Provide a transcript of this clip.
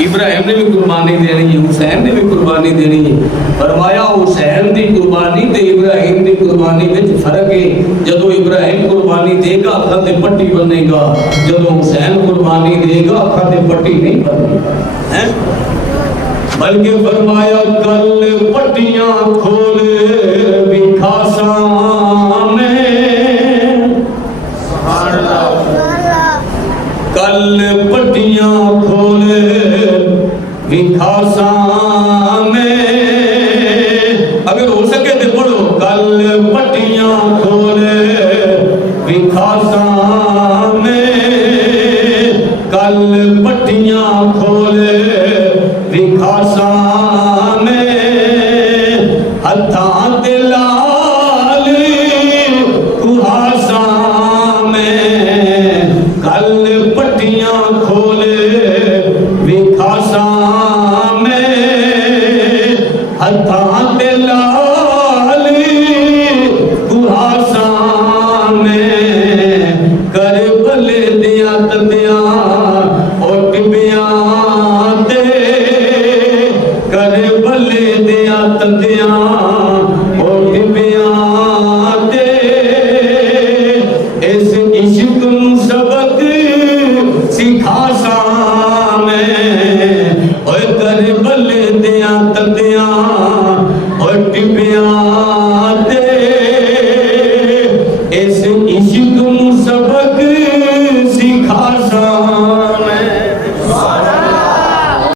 इब्राहिम ने भी कुर्बानी देनी है, हुसैन ने भी कुर्बानी देनी है। फरमाया हुसैन की कुर्बानी ते इब्राहिम की कुर्बानी में फर्क है। जदों इब्राहिम कुर्बानी देगा अखां ते पट्टी बनेगा, जदों हुसैन कुर्बानी देगा अखां ते पट्टी नहीं बनेगा है। बल्कि फरमाया कल पट्टियां खोल विखा सामने, कल पट्टियां खोल विखा सामने। अगर हो सके तो पढ़ो कल पट्टियां खोल विखा सामने, कल पट्टियां खोल विखा सामने। हत्थां ते लाल कुहासा में, कल पट्टियां खोल विखा सामने। हत्थां ते लाल कुहासा में, करबल दियां तंदियां और टिबियां ते, करबल दियां तंदियां और टिबियां ते। इस इश्क नूं सबक सिखा सामे, और करबल दियां तंदियां और टिबियां